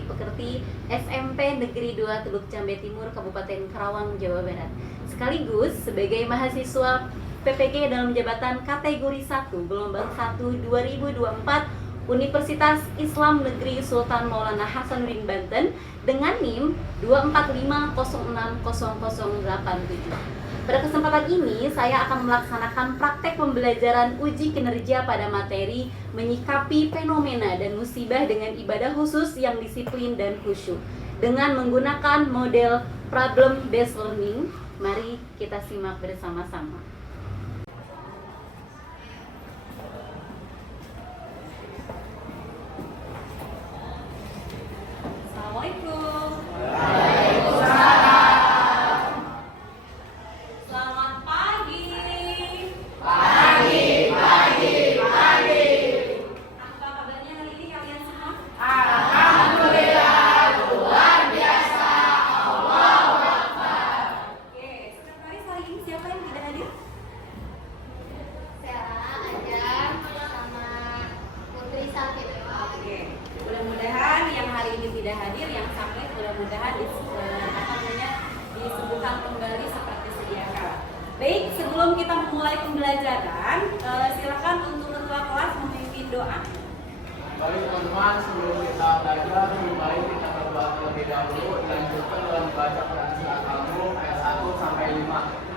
Budi Pekerti SMP Negeri 2 Teluk Jambe Timur, Kabupaten Karawang, Jawa Barat. Sekaligus sebagai mahasiswa PPG dalam jabatan kategori 1 gelombang 1 2024 Universitas Islam Negeri Sultan Maulana Hasanuddin Banten dengan NIM 245060087. Pada kesempatan ini, saya akan melaksanakan praktek pembelajaran uji kinerja pada materi menyikapi fenomena dan musibah dengan ibadah khusus yang disiplin dan khusyuk dengan menggunakan model problem based learning. Mari kita simak bersama-sama. Assalamualaikum. Tidak hadir, yang sampai mudah-mudahan disebutkan kembali seperti sedia kala. Baik, sebelum kita memulai pembelajaran, silakan untuk ketua kelas memimpin doa. Baik teman-teman, sebelum kita belajar, lebih baik kita berdoa terlebih dahulu. Dilanjutkan dengan membaca Quran surat Al-Mulk ayat 1 sampai 5.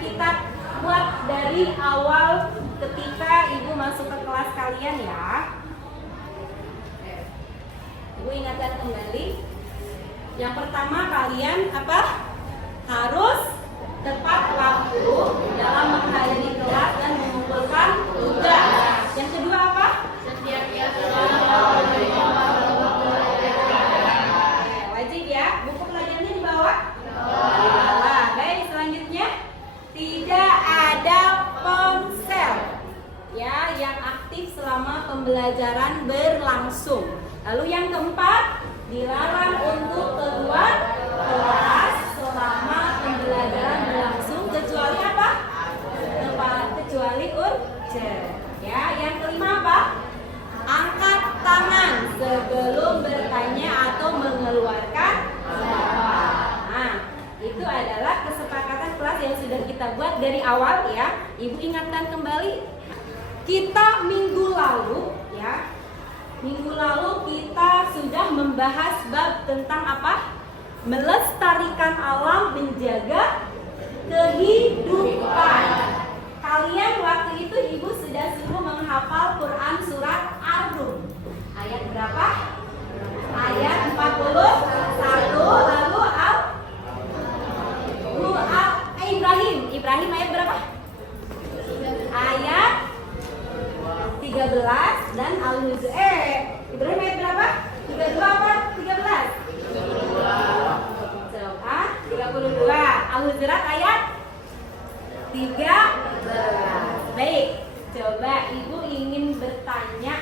Kita buat dari awal ketika Ibu masuk ke kelas kalian ya. Ibu ingatkan kembali. Yang pertama kalian harus tepat waktu dalam menghadiri kelas dan mengumpulkan tugas. Yang kedua apa? Sedia pembelajaran berlangsung. Lalu yang keempat, dilarang untuk keluar kelas selama pembelajaran berlangsung kecuali apa? Kecuali urgent. Ya, yang kelima apa? Angkat tangan sebelum bertanya atau mengeluarkan suara. Nah, itu adalah kesepakatan kelas yang sudah kita buat dari awal ya. Ibu ingatkan kembali, kita minggu lalu ya. Minggu lalu kita sudah membahas bab tentang apa? Melestarikan alam, menjaga kehidupan. Kalian waktu itu ibu sudah suruh menghafal Quran surat Ar-Rum. Ayat berapa? Ayat 41. Lalu Ibrahim. Ibrahim ayat berapa? Ayat 13 dan Ibrahim ayat berapa? 32 apa? 13? 32. Al-Hujurat ayat 13. Baik, coba ibu ingin bertanya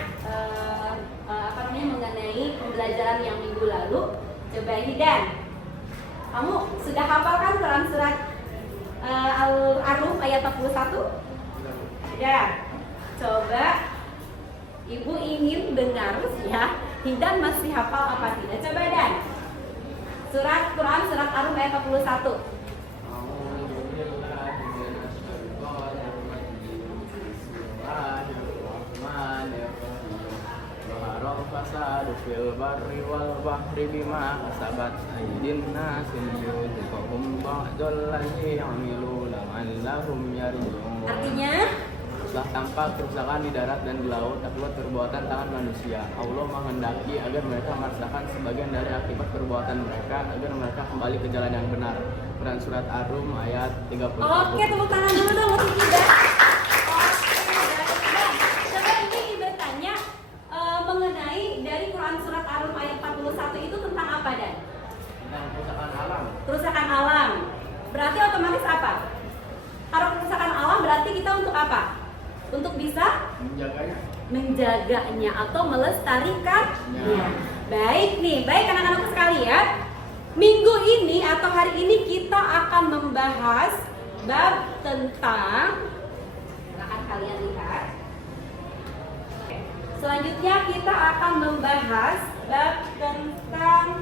mengenai pembelajaran yang minggu lalu. Coba Hidan, kamu sudah hafalkan Quran surat Al-Rum ayat 41? Ya. Coba ibu ingin dengar ya, Hidan masih hafal apa tidak? Coba Dan. Quran surat Ar-Rum ayat 41. Fasadu fil barri wal bahri bima kasabat aydin nasi liyudhiqahum ba'dal ladzi 'amilu la'allahum yarji'un. Artinya, setelah tampak kerusakan di darat dan di laut akibat perbuatan tangan manusia, Allah menghendaki agar mereka merasakan sebagian dari akibat perbuatan mereka agar mereka kembali ke jalan yang benar. Quran surat Ar-Rum ayat 31. Oke, tepuk tangan dulu dong untuk kita. Coba ini bertanya mengenai dari Quran surat Ar-Rum ayat 41 itu tentang apa, Dan? Tentang kerusakan alam. Kerusakan alam. Berarti otomatis apa? Kalau kerusakan alam berarti kita untuk apa? Untuk bisa menjaganya atau melestarikannya. Baik nih, baik anak-anakku sekalian. Minggu ini atau hari ini kita akan membahas bab tentang, silakan kalian lihat. Selanjutnya kita akan membahas bab tentang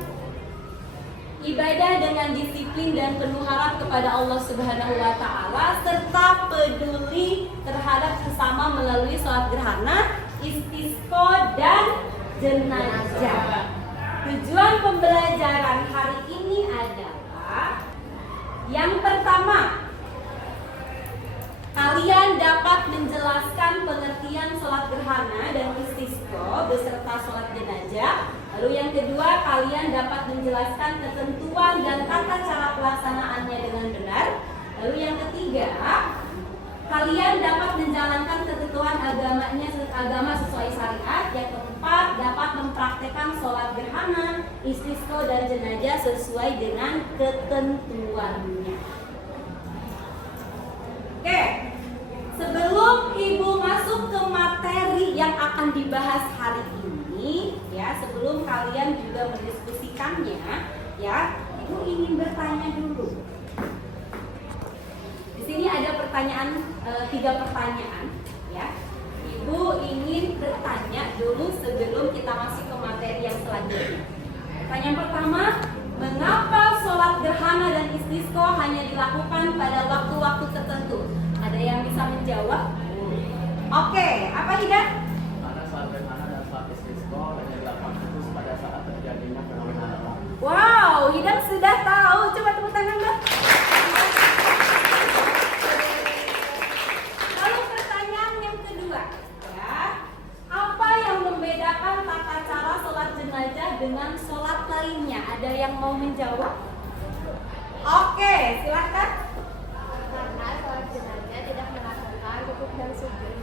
ibadah dengan disiplin dan penuh harap kepada Allah Subhanahu wa taala serta peduli terhadap sesama melalui sholat gerhana, istisqa dan jenazah. Tujuan pembelajaran hari ini adalah yang pertama, kalian dapat menjelaskan pengertian sholat gerhana dan istisqa beserta sholat jenazah. Lalu yang kedua, kalian dapat menjelaskan ketentuan dan tata cara pelaksanaannya dengan benar. Lalu yang ketiga, kalian dapat menjalankan ketentuan agama sesuai syariat. Yang keempat, dapat mempraktekkan sholat gerhana, istisqa dan jenazah sesuai dengan ketentuannya. Oke, sebelum ibu masuk ke materi yang akan dibahas hari ini, ya, sebelum kalian juga mendiskusikannya, ya, ibu ingin bertanya dulu. Di sini ada pertanyaan, 3 pertanyaan, ya. Ibu ingin bertanya dulu sebelum kita masuk ke materi yang selanjutnya. Pertanyaan pertama, mengapa sholat gerhana dan istisqa hanya dilakukan pada waktu-waktu tertentu? Ada yang bisa menjawab? Oke, apa Hidan? Karena sholat gerhana dan sholat istisqa hanya dilakukan khusus pada saat terjadinya fenomena alam. Wow, Hidan sudah tahu. Coba tepuk tangan dong. Lalu pertanyaan yang kedua, ya, apa yang membedakan tata cara sholat jenazah dengan sholat lainnya? Ada yang mau menjawab? Oke, silakan. Karena sholat jenazah tidak melakukan rukuk dan sujud.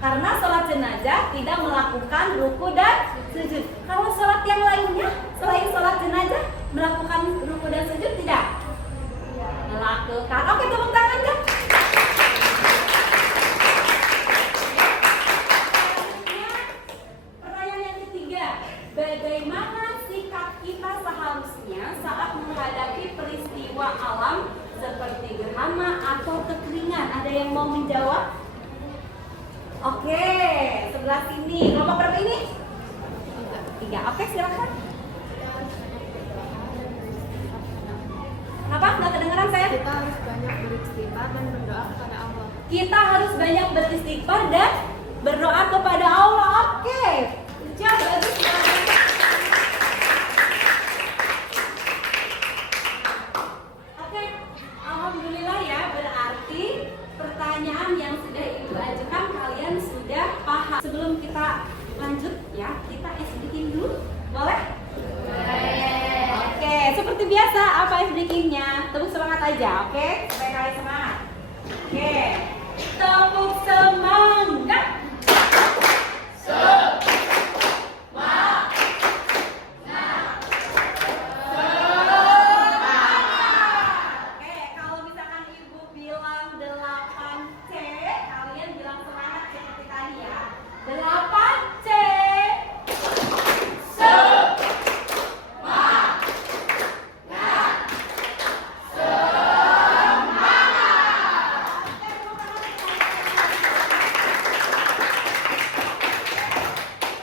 Karena sholat jenazah tidak melakukan ruku dan sujud. Kalau sholat yang lainnya selain sholat jenazah melakukan ruku dan sujud tidak? Melakukan. Oke, tepuk tangan dong. Selanjutnya, Ada yang mau menjawab? Oke, sebelah sini. Kelompok berapa ini? 3. Oke, silakan. Kenapa? Nggak kedengeran saya? Kita harus banyak beristighfar dan berdoa kepada Allah. Kita harus banyak beristighfar dan berdoa kepada Allah. Oke. Ucap bagus banget. Oke. Alhamdulillah ya, berarti pertanyaan yang sudah Ibu ajukan kalian sudah paham. Sebelum kita lanjut ya, kita ice breaking dulu. Boleh? Oke, seperti biasa apa ice breakingnya? Tepuk semangat aja, oke? Supaya kalian semangat. Oke, tepuk semangat. Oke, kalau misalkan Ibu bilang 8C, kalian bilang semangat seperti tadi ya. 8C.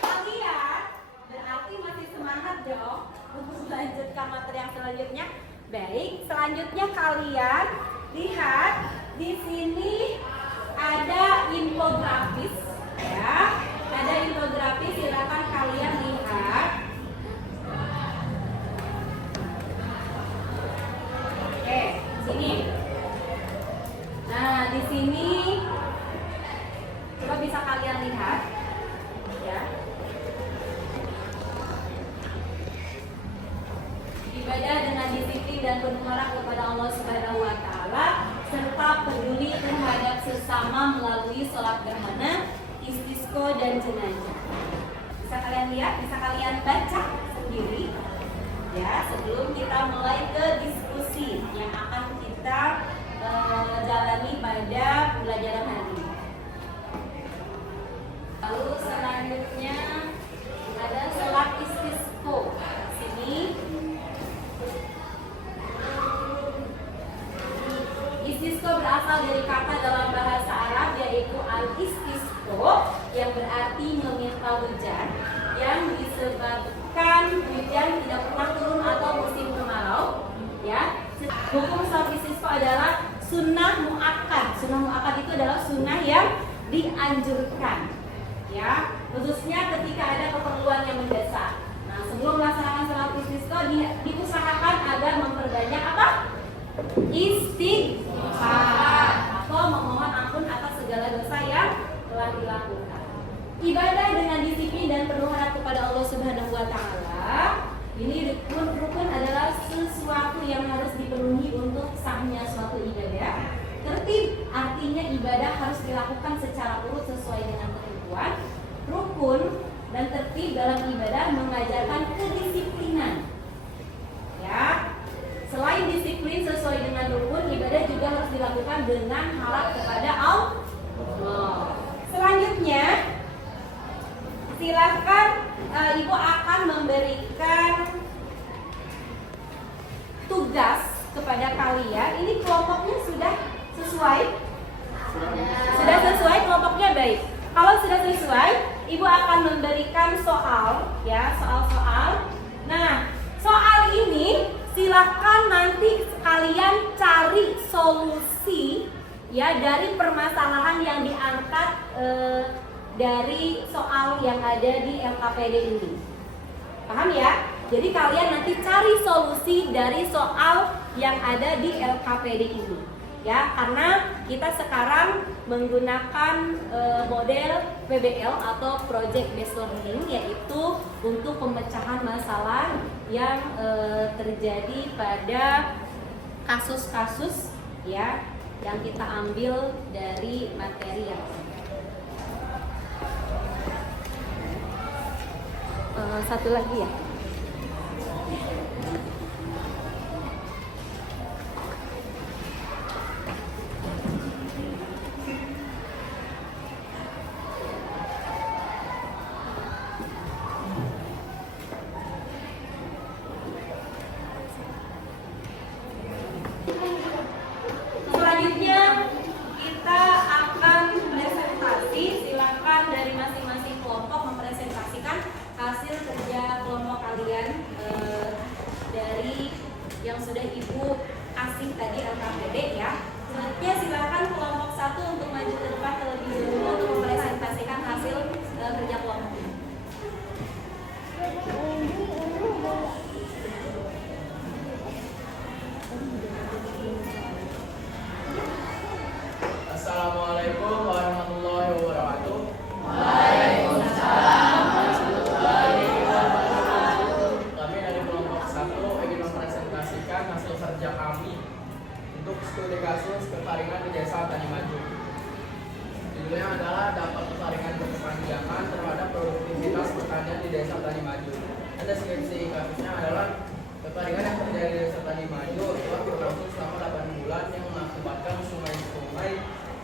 Kalian berarti masih semangat dong untuk melanjutkan materi yang selanjutnya. Baik, selanjutnya kalian lihat di sini ada infografis ya. Ada infografis, silakan kalian lihat. Oke, sini. Nah, di sini coba bisa kalian lihat ya. Ibadah dengan disiplin dan penuh harap kepada Allah Subhanahu wa taala serta peduli terhadap sesama melalui sholat gerhana, istisqa dan jenazah. Bisa kalian lihat, bisa kalian baca sendiri ya sebelum kita mulai ke diskusi yang akan kita jalani pada pembelajaran hari ini. Lalu selanjutnya ada sholat istisqa. Sini istisqa berasal dari kata dalam bahasa Arab yaitu al-istisqa yang berarti meminta hujan, yang disebabkan hujan tidak pernah turun atau musim kemarau ya. Hukum sholat istisqa adalah sunnah muakkad. Sunnah muakkad itu adalah sunnah yang dianjurkan ya, khususnya ketika ada keperluan yang mendesak. Nah, sebelum melaksanakan sholat istisqa diusahakan agar memperbanyak apa? Istighfar atau memohon ampun atas segala dosa yang telah dilakukan. Ibadah dengan disiplin dan penuh harap kepada Allah Subhanahu wa taala. Ini rukun adalah sesuatu yang harus dipenuhi untuk sahnya suatu ibadah. Tertib artinya ibadah harus dilakukan secara urut sesuai dengan ketentuan. Rukun dan tertib dalam ibadah mengajarkan kedisiplinan. Ya. Selain disiplin sesuai dengan rukun, ibadah juga harus dilakukan dengan harap kepada Allah. Selanjutnya, silakan Ibu akan memberikan tugas kepada kalian. Ini kelompoknya sudah sesuai? Sudah sesuai kelompoknya, baik. Kalau sudah sesuai, Ibu akan memberikan soal, ya, soal-soal. Nah, soal ini silakan nanti kalian cari solusi ya dari permasalahan yang diangkat dari soal yang ada di LKPD ini. Paham ya? Jadi kalian nanti cari solusi dari soal yang ada di LKPD ini. Ya, karena kita sekarang menggunakan model PBL atau Project Based Learning, yaitu untuk pemecahan masalah yang terjadi pada kasus-kasus ya yang kita ambil dari materi yang satu lagi ya. Selanjutnya kita Desa Tani Maju. Dan deskripsi kasusnya adalah kekeringan yang terjadi di Desa Tani Maju telah berlangsung selama 8 bulan yang mengakibatkan sungai-sungai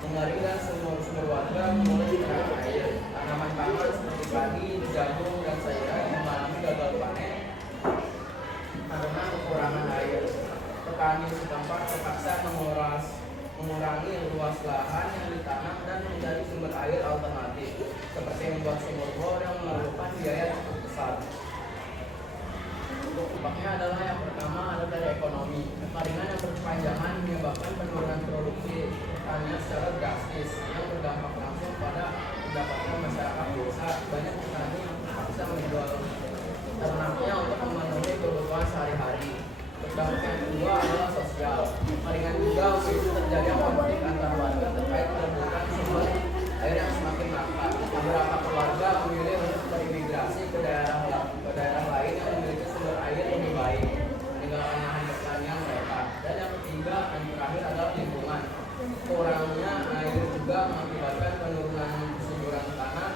mengering dan sumur-sumur warga mulai kekurangan air. Tanaman pangan seperti padi, jagung, dan sayuran mengalami gagal panen karena kekurangan air. Petani setempat terpaksa mengurangi luas lahan yang ditanam dan mencari sumber air alternatif, seperti membuat sumur bor yang memerlukan biaya cukup besar. Dampaknya adalah yang pertama adalah dari ekonomi. Kekeringan yang berkepanjangan menyebabkan penurunan produksi pertanian secara drastis yang berdampak langsung pada pendapatan masyarakat desa. Banyak petani terpaksa menjual ternaknya untuk memenuhi kebutuhan sehari-hari. Dampak yang kedua adalah sosial. Kekeringan juga memicu terjadinya konflik antar warga terkait perebutan sumber air yang semakin langka. Beberapa keluarga memilih untuk berimigrasi ke daerah lain yang memiliki sumber air lebih baik, meninggalkan lahan pertanian mereka. Dan yang ketiga dan terakhir adalah lingkungan. Kurangnya air juga mengakibatkan penurunan kesuburan tanah,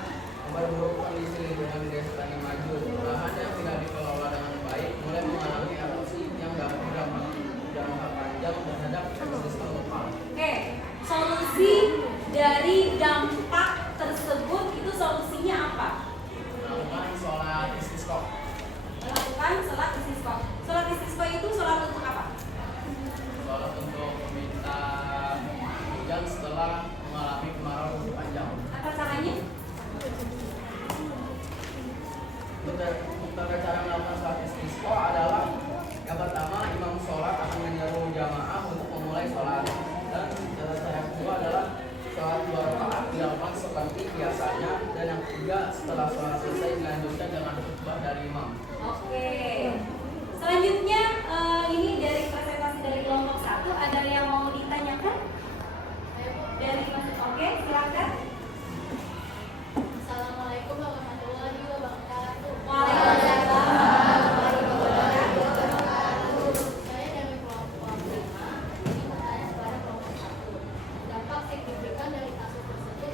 memperburuk kondisi lingkungan di Desa Tani Maju. Lahan yang tidak dikelola dengan baik mulai mengalami erosi yang dapat berdampak panjang terhadap ekosistem lokal. Oke, solusi dari dampak tersebut itu solusinya apa? Melakukan sholat istisqa. Melakukan sholat istisqa. Sholat istisqa itu sholat untuk apa? Sholat untuk meminta hujan setelah mengalami kemarau panjang. Apa caranya? Untuk cara melakukan sholat istisqa adalah yang pertama, imam sholat akan menyeru jamaah untuk memulai sholat. Dan cara yang kedua adalah sholat 2 rakaat dilakukan seperti biasanya. Dan yang ketiga, setelah sholat selesai dilanjutkan dengan khutbah dari imam. Oke. Selanjutnya ini dari presentasi dari kelompok 1, ada yang mau ditanyakan? Dari oke, silakan. Assalamualaikum warahmatullahi wabarakatuh. Waalaikumsalam. Saya dari kelompok 5 ingin bertanya kepada kelompok 1. Dampak signifikan dari kasus tersebut.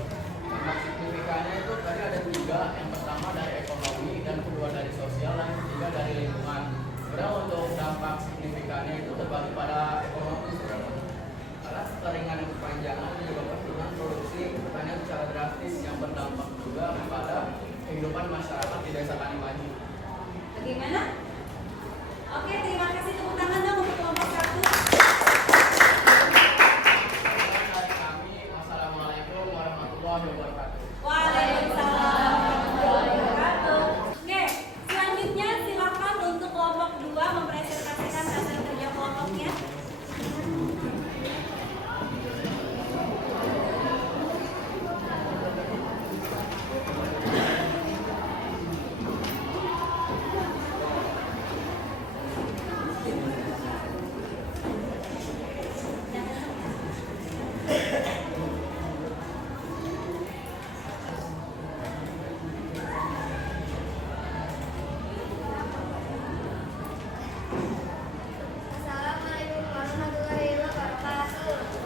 Dampak signifikannya itu tadi ada 3. Yang pertama dari ekonomi, dan kedua dari sosial, dan ketiga dari lingkungan. Sebenarnya untuk dampak signifikannya itu terbagi pada ekonomi sebenarnya. Karena kekeringan yang berkepanjangan menyebabkan penurunan produksi pertanian secara drastis yang berdampak juga kepada kehidupan masyarakat di Desa Tani Maju. Bagaimana? Oke, terima kasih, tepuk tangan dong untuk kelompok 1. Dari kami, wassalamualaikum warahmatullahi wabarakatuh. Waalaikumsalam warahmatullahi wabarakatuh. Oke, selanjutnya silakan untuk kelompok 2 mempresentasikan hasil kerja kelompoknya.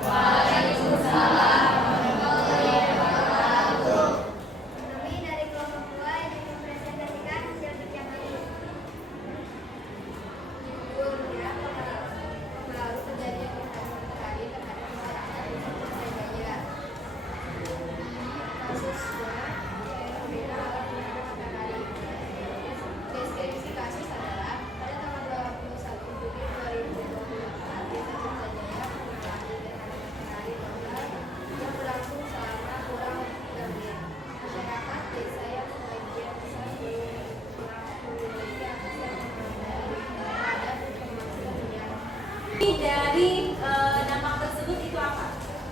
Assalamualaikum warahmatullahi wabarakatuh. Kami dari kelompok 2 ingin mempresentasikan hasil kerja kami. Judulnya pengaruh kejadian hari terhadap masyarakat di Surabaya Jaya. Kasusnya fenomena alam bencana matahari. Deskripsi kasus adalah pada tanggal 21 Juli 2024 Desa Surabaya mengalami gerhana matahari total yang berlangsung selama kurang 3 menit. Masyarakat desa yang sebagian besar belum memiliki akses yang memadai terhadap informasi hujan. Dari dampak tersebut itu apa?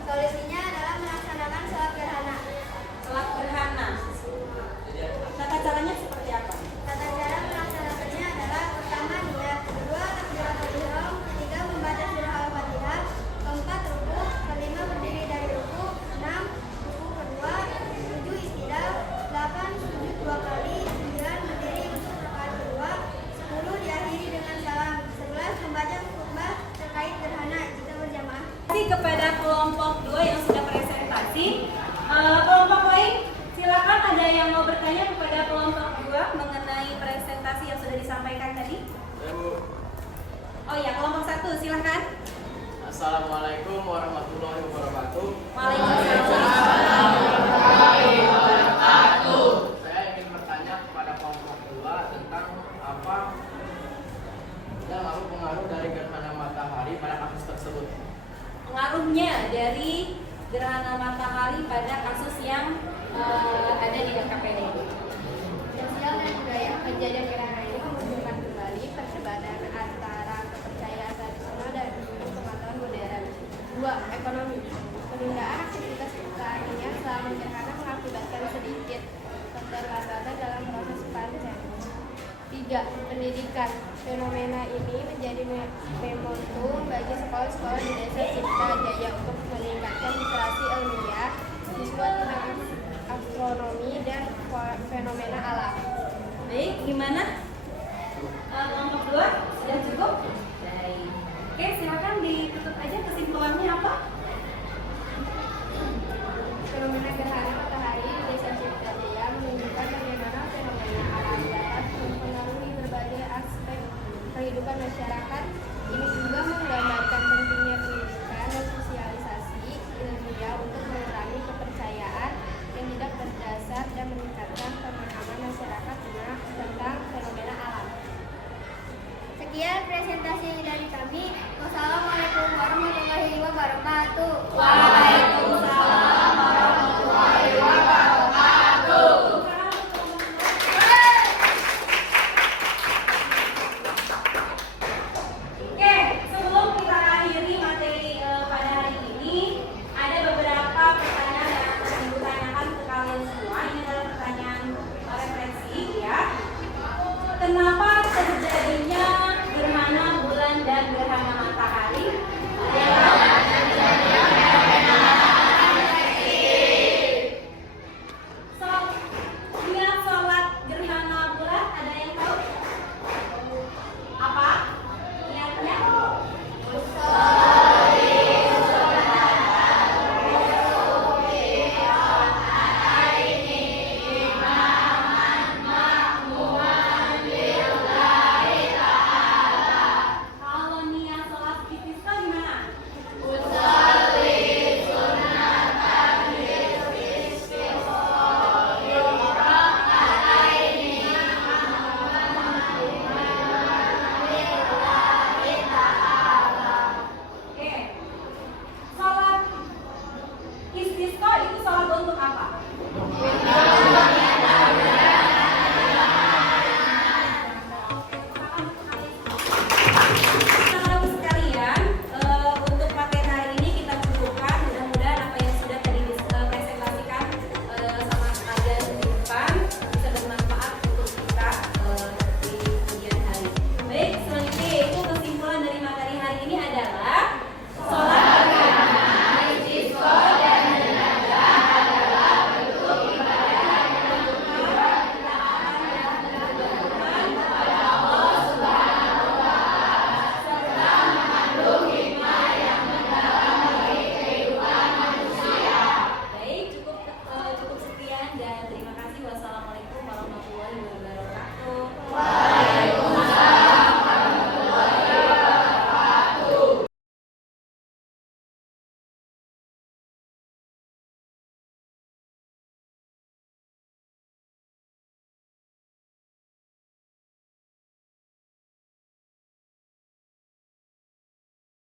Solusinya adalah melaksanakan sholat gerhana. Sholat gerhana. Tata caranya seperti apa? Tata cara melaksanakannya adalah pertama niat, kedua takbiratul ihram, ketiga membaca surah Al-Fatihah, keempat ruku, kelima berdiri dari ruku, 6 ruku kedua, 7 istidah, 8 sujud 2 kali, 9 berdiri untuk rakaat kedua, 10 diakhiri dengan salam, 11 membaca khutbah terkait gerhana jika berjamaah. Terima kasih kepada kelompok 2 yang sudah presentasi. Kelompok lain, silakan ada yang mau bertanya kepada kelompok 2 mengenai Ya, Bu. Oh ya, kelompok 1 silahkan. Assalamualaikum warahmatullahi wabarakatuh. Waalaikumsalam. Saya ingin bertanya kepada kelompok 2 tentang apa yang pengaruh dari gerhana matahari pada kasus tersebut. Pengaruhnya dari gerhana matahari pada kasus yang ada di LKPD. Sosial dan budaya kejadian gerhana ini menunjukkan kembali perdebatan antara kepercayaan tradisional dan ilmu pengetahuan modern. 2. Ekonomi. Penundaan aktivitas pertanian selama gerhana mengakibatkan sedikit keterlambatan dalam proses panen. 3. Pendidikan. Fenomena ini menjadi momentum bagi sekolah-sekolah di Desa Cipta Jaya untuk meningkatkan literasi ilmiah siswa tentang astronomi dan fenomena alam. Baik, gimana? Kelompok 2 sudah cukup? Baik. Oke, silakan ditutup aja kesimpulannya apa? Fenomena gerhana matahari di Desa Cipta Jaya menunjukkan bagaimana fenomena alam dapat mempengaruhi berbagai aspek kehidupan masyarakat. Ini juga menggambarkan pentingnya pendidikan dan sosialisasi ilmiah untuk mengurangi kepercayaan yang tidak berdasar dan meningkatkan pemahaman masyarakat tentang fenomena alam. Sekian presentasi dari kami. Wassalamualaikum warahmatullahi wabarakatuh. Waalaikumsalam.